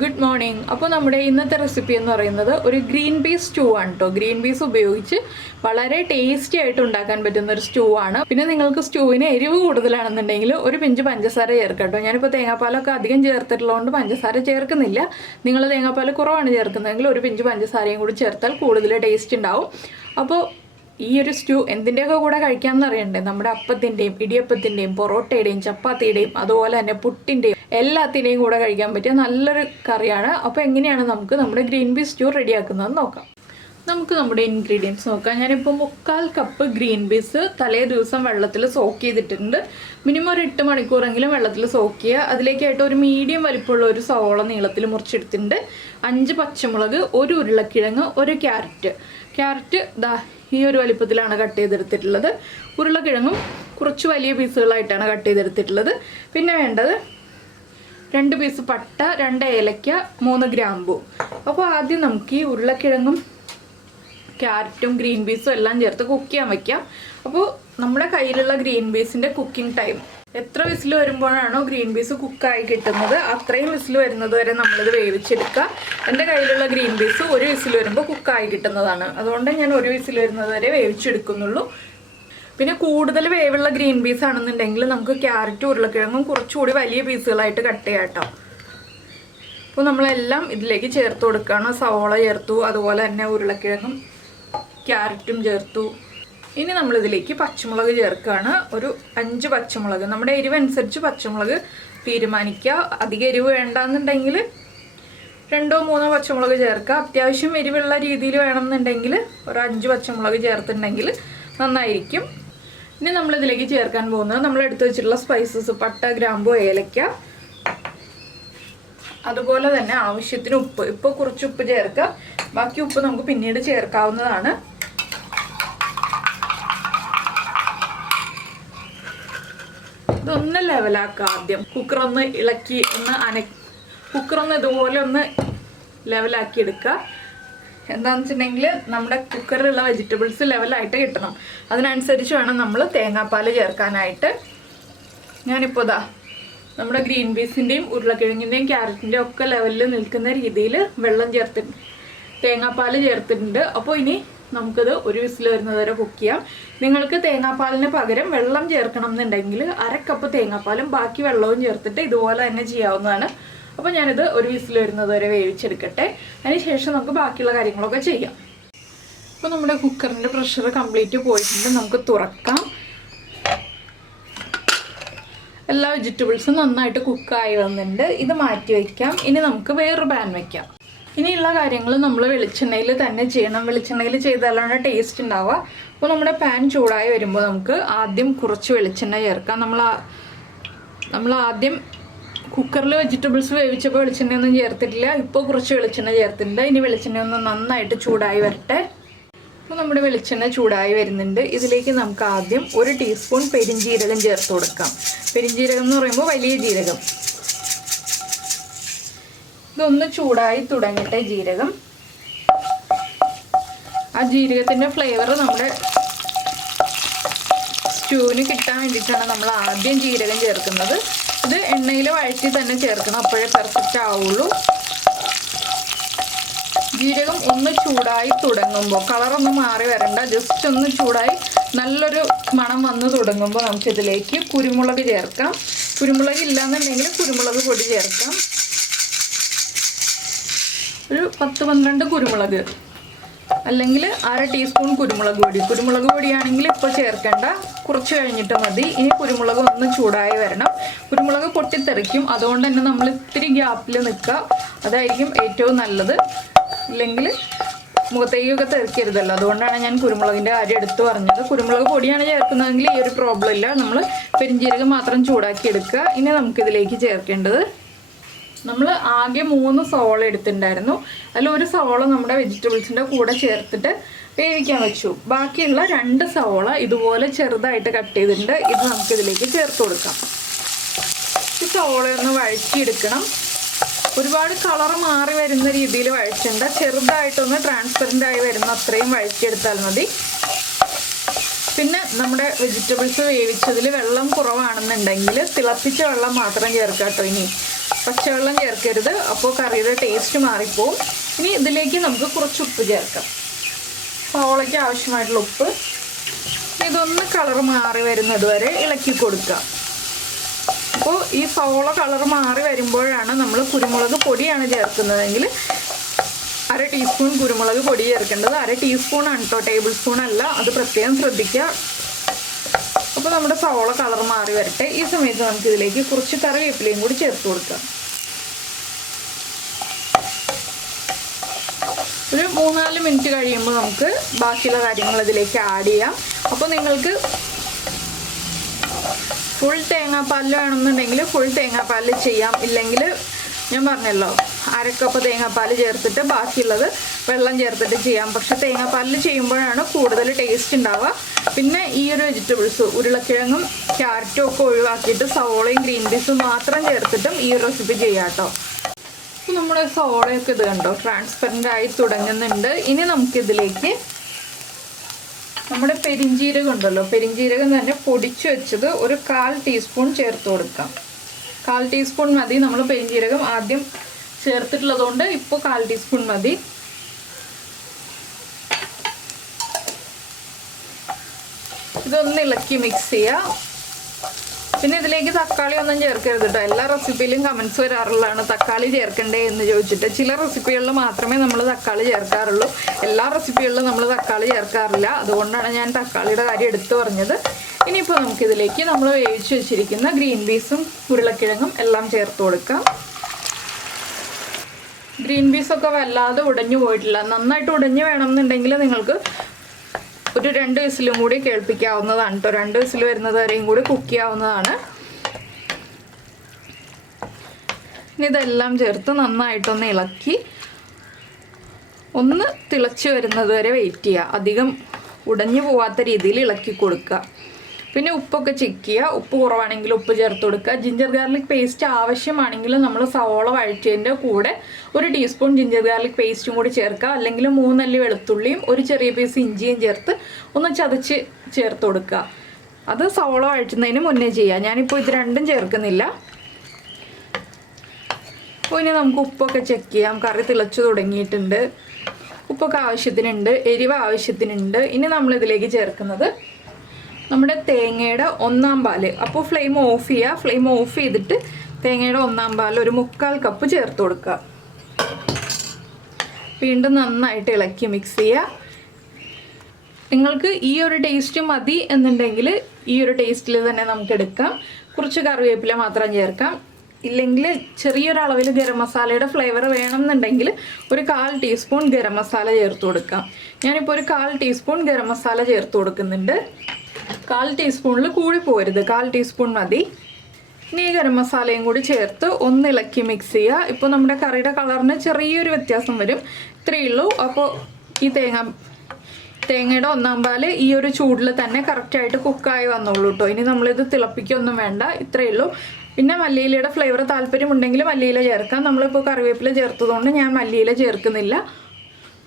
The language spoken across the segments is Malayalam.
Good morning. അപ്പോൾ നമ്മുടെ ഇന്നത്തെ റെസിപ്പി എന്ന് പറയുന്നത് ഒരു ഗ്രീൻ പീസ് സ്റ്റൂ ആണ് കേട്ടോ. ഗ്രീൻ പീസ് ഉപയോഗിച്ച് വളരെ ടേസ്റ്റി ആയിട്ട് ഉണ്ടാക്കാൻ പറ്റുന്ന ഒരു സ്റ്റൂ ആണ്. പിന്നെ നിങ്ങൾക്ക് സ്റ്റൂവിന് എരിവ് കൂടുതലാണെന്നുണ്ടെങ്കിൽ ഒരു പിഞ്ച് പഞ്ചസാര ചേർക്കാം കേട്ടോ. ഞാനിപ്പോൾ തേങ്ങാപ്പാലൊക്കെ അധികം ചേർത്തിട്ടുള്ളതുകൊണ്ട് പഞ്ചസാര ചേർക്കുന്നില്ല. നിങ്ങൾ തേങ്ങാപ്പാൽ കുറവാണ് ചേർക്കുന്നതെങ്കിൽ ഒരു പിഞ്ച് പഞ്ചസാരയും കൂടി ചേർത്താൽ കൂടുതൽ ടേസ്റ്റ് ഉണ്ടാവും. അപ്പോൾ ഈ ഒരു സ്റ്റൂ എന്തിൻ്റെയൊക്കെ കൂടെ കഴിക്കാമെന്ന് അറിയണ്ടേ? നമ്മുടെ അപ്പത്തിൻ്റെയും ഇടിയപ്പത്തിൻ്റെയും പൊറോട്ടയുടെയും ചപ്പാത്തിയുടെയും അതുപോലെ തന്നെ പുട്ടിൻ്റെയും എല്ലാത്തിൻ്റെയും കൂടെ കഴിക്കാൻ പറ്റിയ നല്ലൊരു കറിയാണ്. അപ്പോൾ എങ്ങനെയാണ് നമുക്ക് നമ്മുടെ ഗ്രീൻ പീസ് സ്റ്റൂ റെഡിയാക്കുന്നതെന്ന് നോക്കാം. നമുക്ക് നമ്മുടെ ഇൻഗ്രീഡിയൻസ് നോക്കാം. ഞാനിപ്പോൾ 3/4 കപ്പ് ഗ്രീൻ പീസ് തലേ ദിവസം വെള്ളത്തിൽ സോക്ക് ചെയ്തിട്ടുണ്ട്. മിനിമം ഒരു 8 മണിക്കൂറെങ്കിലും വെള്ളത്തിൽ സോക്ക് ചെയ്യുക. അതിലേക്കായിട്ട് ഒരു മീഡിയം വലിപ്പമുള്ള ഒരു സവോള നീളത്തിൽ മുറിച്ചെടുത്തിട്ടുണ്ട്. 5 പച്ചമുളക്, ഒരു ഉരുളക്കിഴങ്ങ്, ഒരു ക്യാരറ്റ് ദാ ഈ ഒരു വലിപ്പത്തിലാണ് കട്ട് ചെയ്തെടുത്തിട്ടുള്ളത്. ഉരുളക്കിഴങ്ങും കുറച്ച് വലിയ പീസുകളായിട്ടാണ് കട്ട് ചെയ്തെടുത്തിട്ടുള്ളത്. പിന്നെ വേണ്ടത് 2 പീസ് പട്ട, 2 ഏലക്ക, 3 ഗ്രാമ്പൂ. അപ്പോൾ ആദ്യം നമുക്ക് ഈ ഉരുളക്കിഴങ്ങും ക്യാരറ്റും ഗ്രീൻ പീസും എല്ലാം ചേർത്ത് കുക്ക് ചെയ്യാൻ വയ്ക്കാം. അപ്പോൾ നമ്മുടെ കയ്യിലുള്ള ഗ്രീൻ പീസിൻ്റെ കുക്കിംഗ് ടൈം എത്ര വിസിൽ വരുമ്പോഴാണോ ഗ്രീൻ പീസ് കുക്കായി കിട്ടുന്നത് അത്രയും വിസിൽ വരുന്നത് വരെ നമ്മളിത് വേവിച്ചെടുക്കുക. എൻ്റെ കയ്യിലുള്ള ഗ്രീൻ പീസ് ഒരു വിസിൽ വരുമ്പോൾ കുക്കായി കിട്ടുന്നതാണ്. അതുകൊണ്ട് ഞാൻ ഒരു വിസിൽ വരുന്നത് വരെ വേവിച്ചെടുക്കുന്നുള്ളൂ. പിന്നെ കൂടുതൽ വേവുള്ള ഗ്രീൻ പീസ് ആണെന്നുണ്ടെങ്കിൽ നമുക്ക് ക്യാരറ്റും ഉരുളക്കിഴങ്ങും കുറച്ചുകൂടി വലിയ പീസുകളായിട്ട് കട്ട് ചെയ്യാം കേട്ടോ. അപ്പോൾ നമ്മളെല്ലാം ഇതിലേക്ക് ചേർത്ത് കൊടുക്കുകയാണ്. സവോള ചേർത്തു, അതുപോലെ തന്നെ ഉരുളക്കിഴങ്ങും ക്യാരറ്റും ചേർത്തു. ഇനി നമ്മളിതിലേക്ക് പച്ചമുളക് ചേർക്കുകയാണ്. ഒരു 5 പച്ചമുളക്, നമ്മുടെ എരിവനുസരിച്ച് പച്ചമുളക് തീരുമാനിക്കുക. അധികം എരിവ് വേണ്ടാന്നുണ്ടെങ്കിൽ 2-3 പച്ചമുളക് ചേർക്കുക. അത്യാവശ്യം എരിവുള്ള രീതിയിൽ വേണമെന്നുണ്ടെങ്കിൽ ഒരു 5 പച്ചമുളക് ചേർത്തിട്ടുണ്ടെങ്കിൽ നന്നായിരിക്കും. ഇനി നമ്മളിതിലേക്ക് ചേർക്കാൻ പോകുന്നത് നമ്മൾ എടുത്തു വെച്ചിട്ടുള്ള സ്പൈസസ്, പട്ട, ഗ്രാമ്പു, ഏലക്ക, അതുപോലെ തന്നെ ആവശ്യത്തിന് ഉപ്പ്. ഇപ്പോൾ കുറച്ച് ഉപ്പ് ചേർക്കുക, ബാക്കി ഉപ്പ് നമുക്ക് പിന്നീട് ചേർക്കാവുന്നതാണ്. ഇതൊന്ന് ലെവലാക്കുക. ആദ്യം കുക്കറൊന്ന് ഇളക്കി കുക്കറൊന്ന് ഇതുപോലെ ഒന്ന് ലെവലാക്കി എടുക്കുക. എന്താണെന്ന് വെച്ചിട്ടുണ്ടെങ്കിൽ നമ്മുടെ കുക്കറിലുള്ള വെജിറ്റബിൾസ് ലെവലായിട്ട് കിട്ടണം. അതിനനുസരിച്ച് വേണം നമ്മൾ തേങ്ങാപ്പാൽ ചേർക്കാനായിട്ട്. ഞാനിപ്പോൾ ഇതാ നമ്മുടെ ഗ്രീൻ പീസിൻ്റെയും ഉരുളക്കിഴങ്ങിൻ്റെയും ക്യാരറ്റിൻ്റെയും ഒക്കെ ലെവലിൽ നിൽക്കുന്ന രീതിയിൽ വെള്ളം ചേർത്തിട്ടുണ്ട്, തേങ്ങാപ്പാൽ ചേർത്തിട്ടുണ്ട്. അപ്പോൾ ഇനി നമുക്കത് ഒരു വിസിൽ വരുന്നത് വരെ കുക്ക് ചെയ്യാം. നിങ്ങൾക്ക് തേങ്ങാപ്പാലിന് പകരം വെള്ളം ചേർക്കണം എന്നുണ്ടെങ്കിൽ 1/2 കപ്പ് തേങ്ങാപ്പാലും ബാക്കി വെള്ളവും ചേർത്തിട്ട് ഇതുപോലെ തന്നെ ചെയ്യാവുന്നതാണ്. അപ്പോൾ ഞാനിത് ഒരു വിസിൽ വരുന്നത് വരെ വേവിച്ചെടുക്കട്ടെ. അതിനുശേഷം നമുക്ക് ബാക്കിയുള്ള കാര്യങ്ങളൊക്കെ ചെയ്യാം. ഇപ്പോൾ നമ്മുടെ കുക്കറിൻ്റെ പ്രഷർ കംപ്ലീറ്റ് പോയിട്ടുണ്ട്. നമുക്ക് തുറക്കാം. എല്ലാ വെജിറ്റബിൾസും നന്നായിട്ട് കുക്കായി വന്നിട്ടുണ്ട്. ഇത് മാറ്റി വയ്ക്കാം. ഇനി നമുക്ക് വേറൊരു പാൻ വയ്ക്കാം. ഇനിയുള്ള കാര്യങ്ങൾ നമ്മൾ വെളിച്ചെണ്ണയിൽ തന്നെ ചെയ്യണം. വെളിച്ചെണ്ണയിൽ ചെയ്താലാണ് ടേസ്റ്റ് ഉണ്ടാവുക. അപ്പോൾ നമ്മുടെ പാൻ ചൂടായി വരുമ്പോൾ നമുക്ക് ആദ്യം കുറച്ച് വെളിച്ചെണ്ണ ചേർക്കാം. നമ്മൾ ആദ്യം കുക്കറിൽ വെജിറ്റബിൾസ് വേവിച്ചപ്പോൾ വെളിച്ചെണ്ണയൊന്നും ചേർത്തിട്ടില്ല. ഇപ്പോൾ കുറച്ച് വെളിച്ചെണ്ണ ചേർത്തിട്ടുണ്ട്. ഇനി വെളിച്ചെണ്ണ ഒന്ന് നന്നായിട്ട് ചൂടായി വരട്ടെ. അപ്പോൾ നമ്മുടെ വെളിച്ചെണ്ണ ചൂടായി വരുന്നുണ്ട്. ഇതിലേക്ക് നമുക്ക് ആദ്യം 1 ടീസ്പൂൺ പെരിഞ്ജീരകം ചേർത്ത് കൊടുക്കാം. പെരിഞ്ജീരകം എന്ന് പറയുമ്പോൾ വലിയ ജീരകം. ഇതൊന്ന് ചൂടായി തുടങ്ങട്ടെ ജീരകം. ആ ജീരകത്തിൻ്റെ ഫ്ലേവർ നമ്മുടെ സ്റ്റൂവിന് കിട്ടാൻ വേണ്ടിയിട്ടാണ് നമ്മൾ ആദ്യം ജീരകം ചേർക്കുന്നത്. ഇത് എണ്ണയിൽ വഴറ്റി തന്നെ ചേർക്കണം, അപ്പോഴേ പെർഫെക്റ്റ് ആവുള്ളൂ. ജീരകം ഒന്ന് ചൂടായി തുടങ്ങുമ്പോൾ, കളറൊന്നും മാറി വരണ്ട, ജസ്റ്റ് ഒന്ന് ചൂടായി നല്ലൊരു മണം വന്ന് തുടങ്ങുമ്പോൾ നമുക്കിതിലേക്ക് കുരുമുളക് ചേർക്കാം. കുരുമുളക് ഇല്ലാന്നുണ്ടെങ്കിൽ കുരുമുളക് പൊടി ചേർക്കാം. ഒരു 10-12 കുരുമുളക്, അല്ലെങ്കിൽ 1/2 ടീസ്പൂൺ കുരുമുളക് പൊടി. കുരുമുളക് പൊടിയാണെങ്കിൽ ഇപ്പോൾ ചേർക്കേണ്ട, കുറച്ച് കഴിഞ്ഞിട്ട് മതി. ഇനി കുരുമുളക് ഒന്ന് ചൂടായി വരണം. കുരുമുളക് പൊട്ടിത്തെറിക്കും, അതുകൊണ്ട് തന്നെ നമ്മൾ ഇത്തിരി ഗ്യാപ്പിൽ നിൽക്കുക, അതായിരിക്കും ഏറ്റവും നല്ലത്. ഇല്ലെങ്കിൽ മുഖത്തേക്കൊക്കെ തെറിക്കരുതല്ലോ, അതുകൊണ്ടാണ് ഞാൻ കുരുമുളകിൻ്റെ കാര്യം എടുത്തു പറഞ്ഞത്. കുരുമുളക് പൊടിയാണ് ചേർക്കുന്നതെങ്കിൽ ഈ ഒരു പ്രോബ്ലം ഇല്ല. നമ്മൾ പെരിഞ്ജീരകം മാത്രം ചൂടാക്കി എടുക്കുക. ഇനി നമുക്കിതിലേക്ക് ചേർക്കേണ്ടത്, നമ്മൾ ആകെ 3 സവോള എടുത്തിട്ടുണ്ടായിരുന്നു. അതിൽ ഒരു സവോള നമ്മുടെ വെജിറ്റബിൾസിൻ്റെ കൂടെ ചേർത്തിട്ട് വേവിക്കാൻ വെച്ചു. ബാക്കിയുള്ള 2 സവോള ഇതുപോലെ ചെറുതായിട്ട് കട്ട് ചെയ്തിട്ടുണ്ട്. ഇത് നമുക്കിതിലേക്ക് ചേർത്ത് കൊടുക്കാം. ഈ സവോളയൊന്ന് വഴറ്റിയെടുക്കണം. ഒരുപാട് കളർ മാറി വരുന്ന രീതിയിൽ വഴറ്റണ്ട, ചെറുതായിട്ടൊന്ന് ട്രാൻസ്പെറൻ്റ് ആയി വരുന്ന അത്രയും വഴറ്റിയെടുത്താൽ മതി. പിന്നെ നമ്മുടെ വെജിറ്റബിൾസ് വേവിച്ചതിൽ വെള്ളം കുറവാണെന്നുണ്ടെങ്കിൽ തിളപ്പിച്ച വെള്ളം മാത്രം ചേർക്കാം കേട്ടോ. ഇനി പച്ചവെള്ളം ചേർക്കരുത്, അപ്പോൾ കറിയുടെ ടേസ്റ്റ് മാറിപ്പോവും. ഇനി ഇതിലേക്ക് നമുക്ക് കുറച്ച് ഉപ്പ് ചേർക്കാം, സവോളയ്ക്ക് ആവശ്യമായിട്ടുള്ള ഉപ്പ്. ഇതൊന്ന് കളർ മാറി വരുന്നത് വരെ ഇളക്കി കൊടുക്കുക. അപ്പോൾ ഈ സവോള കളർ മാറി വരുമ്പോഴാണ് നമ്മൾ കുരുമുളക് പൊടിയാണ് ചേർക്കുന്നതെങ്കിൽ 1/2 ടീസ്പൂൺ കുരുമുളക് പൊടി ചേർക്കേണ്ടത്. 1/2 ടീസ്പൂണാണ് കേട്ടോ, ടേബിൾ സ്പൂൺ അല്ല, അത് പ്രത്യേകം ശ്രദ്ധിക്കുക. അപ്പോൾ നമ്മുടെ സവോള കളർ മാറി വരട്ടെ. ഈ സമയത്ത് നമുക്ക് ഇതിലേക്ക് കുറച്ച് കറിവേപ്പിലയും കൂടി ചേർത്ത് കൊടുക്കാം. ഒരു 3-4 മിനിറ്റ് കഴിയുമ്പോൾ നമുക്ക് ബാക്കിയുള്ള കാര്യങ്ങൾ ഇതിലേക്ക് ആഡ് ചെയ്യാം. അപ്പോൾ നിങ്ങൾക്ക് ഫുൾ തേങ്ങാപ്പാലിൽ വേണമെന്നുണ്ടെങ്കിൽ ഫുൾ തേങ്ങാപ്പാലിൽ ചെയ്യാം. ഇല്ലെങ്കിൽ ഞാൻ പറഞ്ഞല്ലോ 1/2 കപ്പ് തേങ്ങാപ്പാൽ ചേർത്തിട്ട് ബാക്കിയുള്ളത് വെള്ളം ചേർത്തിട്ട് ചെയ്യാം. പക്ഷെ തേങ്ങാപ്പാലിൽ ചെയ്യുമ്പോഴാണ് കൂടുതൽ ടേസ്റ്റ് ഉണ്ടാവുക. പിന്നെ ഈ ഒരു വെജിറ്റബിൾസ് ഉരുളക്കിഴങ്ങും ക്യാരറ്റും ഒക്കെ ഒഴിവാക്കിയിട്ട് സവോളയും ഗ്രീൻ പീസും മാത്രം ചേർത്തിട്ടും ഈ ഒരു റെസിപ്പി ചെയ്യാം കേട്ടോ. അപ്പോൾ നമ്മുടെ സവോളയൊക്കെ ഇത് കണ്ടോ ട്രാൻസ്പെറൻ്റ് ആയി തുടങ്ങുന്നുണ്ട്. ഇനി നമുക്കിതിലേക്ക് നമ്മുടെ പെരിഞ്ജീരകം ഉണ്ടല്ലോ, പെരിഞ്ജീരകം തന്നെ പൊടിച്ചു വെച്ചത് ഒരു 1/4 ടീസ്പൂൺ ചേർത്ത് കൊടുക്കാം. 1/4 ടീസ്പൂൺ മതി. നമ്മൾ പെരിഞ്ജീരകം ആദ്യം ചേർത്തിട്ടുള്ളതുകൊണ്ട് ഇപ്പോൾ 1/4 ടീസ്പൂൺ മതി. ഇതൊന്ന് ഇളക്കി മിക്സ് ചെയ്യുക. പിന്നെ ഇതിലേക്ക് തക്കാളി ഒന്നും ചേർക്കരുത് കേട്ടോ. എല്ലാ റെസിപ്പിയിലും കമൻസ് വരാറുള്ളതാണ് തക്കാളി ചേർക്കണ്ടേ എന്ന് ചോദിച്ചിട്ട്. ചില റെസിപ്പികളിൽ മാത്രമേ നമ്മൾ തക്കാളി ചേർക്കാറുള്ളൂ, എല്ലാ റെസിപ്പികളിലും നമ്മൾ തക്കാളി ചേർക്കാറില്ല. അതുകൊണ്ടാണ് ഞാൻ തക്കാളിയുടെ കാര്യം എടുത്തു പറഞ്ഞത്. ഇനിയിപ്പോൾ നമുക്കിതിലേക്ക് നമ്മൾ വേവിച്ച് വെച്ചിരിക്കുന്ന ഗ്രീൻ പീസും ഉരുളക്കിഴങ്ങും എല്ലാം ചേർത്ത് കൊടുക്കാം. ഗ്രീൻ പീസൊക്കെ വല്ലാതെ ഉടഞ്ഞു പോയിട്ടില്ല. നന്നായിട്ട് ഉടഞ്ഞു വേണമെന്നുണ്ടെങ്കിൽ നിങ്ങൾക്ക് ഒരു 2 വിസിലും കൂടി കേൾപ്പിക്കാവുന്നതാണ് കേട്ടോ. 2 വിസിൽ വരുന്നത് വരെയും കൂടി കുക്ക് ചെയ്യാവുന്നതാണ്. ഇനി ഇതെല്ലാം ചേർത്ത് നന്നായിട്ടൊന്ന് ഇളക്കി ഒന്ന് തിളച്ച് വരുന്നത് വരെ വെയിറ്റ് ചെയ്യുക. അധികം ഉടഞ്ഞു പോവാത്ത രീതിയിൽ ഇളക്കി കൊടുക്കുക. പിന്നെ ഉപ്പൊക്കെ ചെക്ക് ചെയ്യുക. ഉപ്പ് കുറവാണെങ്കിൽ ഉപ്പ് ചേർത്ത് കൊടുക്കുക. ജിഞ്ചർ ഗാർലിക് പേസ്റ്റ് ആവശ്യമാണെങ്കിൽ നമ്മൾ സവോള വഴറ്റിയതിൻ്റെ കൂടെ 1 ടീസ്പൂൺ ജിഞ്ചർ ഗാർലിക് പേസ്റ്റും കൂടി ചേർക്കുക. അല്ലെങ്കിൽ 3 അല്ലി വെളുത്തുള്ളിയും ഒരു ചെറിയ പീസ് ഇഞ്ചിയും ചേർത്ത് ഒന്ന് ചതച്ച് ചേർത്ത് കൊടുക്കുക. അത് സവോള വഴറ്റുന്നതിന് മുന്നേ ചെയ്യുക. ഞാനിപ്പോൾ ഇത് രണ്ടും ചേർക്കുന്നില്ല. അപ്പോൾ ഇനി നമുക്ക് ഉപ്പൊക്കെ ചെക്ക് ചെയ്യാം. കറി തിളച്ച് തുടങ്ങിയിട്ടുണ്ട്, ഉപ്പൊക്കെ ആവശ്യത്തിനുണ്ട്, എരിവ് ആവശ്യത്തിനുണ്ട്. ഇനി നമ്മളിതിലേക്ക് ചേർക്കുന്നത് നമ്മുടെ തേങ്ങയുടെ 1/4 പാല്. അപ്പോൾ ഫ്ലെയിം ഓഫ് ചെയ്യുക. ഫ്ലെയിം ഓഫ് ചെയ്തിട്ട് തേങ്ങയുടെ 1/4 പാൽ ഒരു 3/4 കപ്പ് ചേർത്ത് കൊടുക്കുക. വീണ്ടും നന്നായിട്ട് ഇളക്കി മിക്സ് ചെയ്യുക. നിങ്ങൾക്ക് ഈ ഒരു ടേസ്റ്റ് മതി എന്നുണ്ടെങ്കിൽ ഈ ഒരു ടേസ്റ്റിൽ തന്നെ നമുക്ക് എടുക്കാം. കുറച്ച് കറിവേപ്പില മാത്രം ചേർക്കാം. ഇല്ലെങ്കിൽ ചെറിയൊരളവിൽ ഗരം മസാലയുടെ ഫ്ലേവർ വേണമെന്നുണ്ടെങ്കിൽ ഒരു 1/4 ടീസ്പൂൺ ഗരം മസാല ചേർത്ത് കൊടുക്കാം. ഞാനിപ്പോൾ ഒരു 1/4 ടീസ്പൂൺ ഗരം മസാല ചേർത്ത് കൊടുക്കുന്നുണ്ട്. 1/4 ടീസ്പൂണിൽ കൂടി പോരുത്, 1/4 ടീസ്പൂൺ മതി. ഇനി ഈ ഗരം മസാലയും കൂടി ചേർത്ത് ഒന്ന് ഇളക്കി മിക്സ് ചെയ്യുക. ഇപ്പോൾ നമ്മുടെ കറിയുടെ കളറിന് ചെറിയൊരു വ്യത്യാസം വരും, ഇത്രയേ ഉള്ളൂ. അപ്പോൾ ഈ തേങ്ങയുടെ 1/4 പാല് ഈ ഒരു ചൂടിൽ തന്നെ കറക്റ്റായിട്ട് കുക്കായി വന്നോളൂ കേട്ടോ. ഇനി നമ്മളിത് തിളപ്പിക്കൊന്നും വേണ്ട, ഇത്രയേ ഉള്ളൂ. പിന്നെ മല്ലിയിലയുടെ ഫ്ലേവർ താല്പര്യമുണ്ടെങ്കിൽ മല്ലിയില ചേർക്കാം. നമ്മളിപ്പോൾ കറിവേപ്പില ചേർത്തതുകൊണ്ട് ഞാൻ മല്ലിയില ചേർക്കുന്നില്ല.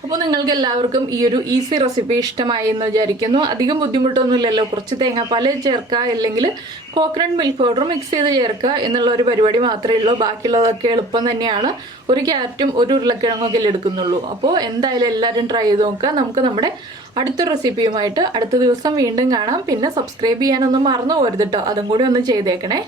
അപ്പോൾ നിങ്ങൾക്ക് എല്ലാവർക്കും ഈ ഒരു ഈസി റെസിപ്പി ഇഷ്ടമായി എന്ന് വിചാരിക്കുന്നു. അധികം ബുദ്ധിമുട്ടൊന്നുമില്ലല്ലോ. കുറച്ച് തേങ്ങാപ്പാൽ ചേർക്കുക, അല്ലെങ്കിൽ കോക്കനട്ട് മിൽക്ക് പൗഡർ മിക്സ് ചെയ്ത് ചേർക്കുക എന്നുള്ള ഒരു പരിപാടി മാത്രമേ ഉള്ളൂ. ബാക്കിയുള്ളതൊക്കെ എളുപ്പം തന്നെയാണ്. ഒരു ക്യാരറ്റും ഒരു ഉരുളക്കിഴങ്ങൊക്കെ എടുക്കുന്നുള്ളൂ. അപ്പോൾ എന്തായാലും എല്ലാവരും ട്രൈ ചെയ്ത് നോക്കുക. നമുക്ക് നമ്മുടെ അടുത്ത റെസിപ്പിയുമായിട്ട് അടുത്ത ദിവസം വീണ്ടും കാണാം. പിന്നെ സബ്സ്ക്രൈബ് ചെയ്യാനൊന്നും മറന്നു പോരുത് കേട്ടോ, അതും കൂടി ഒന്ന് ചെയ്തേക്കണേ.